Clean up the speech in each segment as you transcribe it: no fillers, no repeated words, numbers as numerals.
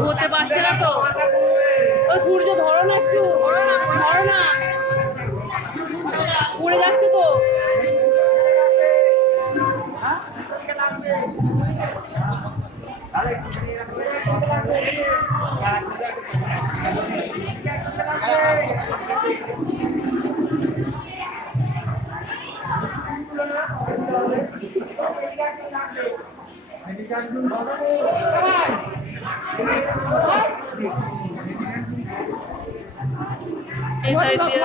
ধরতে পারছে না তো। ও সূর্য ধরো না, একটু ধরো না, পড়ে যাচ্ছে তো। এই সাইড দিয়ে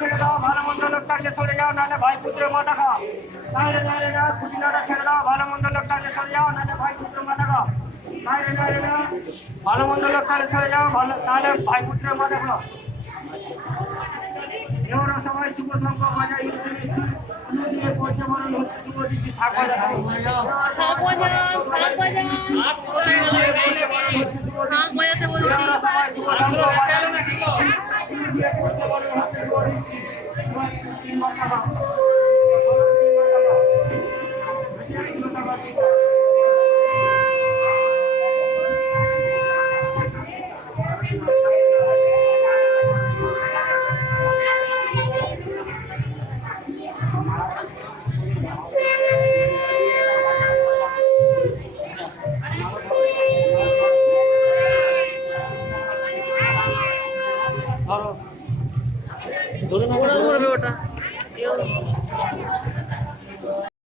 ছেড়ে দাও, ভালো মন্দ লোক থাকলে সরে যাও, নাহলে ভাই পুত্রের মাথা খাও। খুঁটিনাটা ছেড়ে দাও, ভালো মন্দ লোক থাকলে সরে যাও, নাহলে ভাই পুত্রের মাথা খাও। ভালো মন্দ লোক থাকলে সরে যাও, নাহলে ভাই পুত্রের মাথা খাও। এবারও সবাই শুভ সংখ্যা বাজায় মিষ্টি মিষ্টি দিয়ে পৌঁছে বরণ হচ্ছে শুভ দৃষ্টি শাক বাজার বাজাতে বলছি। সবাই শুভ সংখ্যা বাজায় দিয়ে পৌঁছে বরণ হচ্ছে শুভ দৃষ্টি।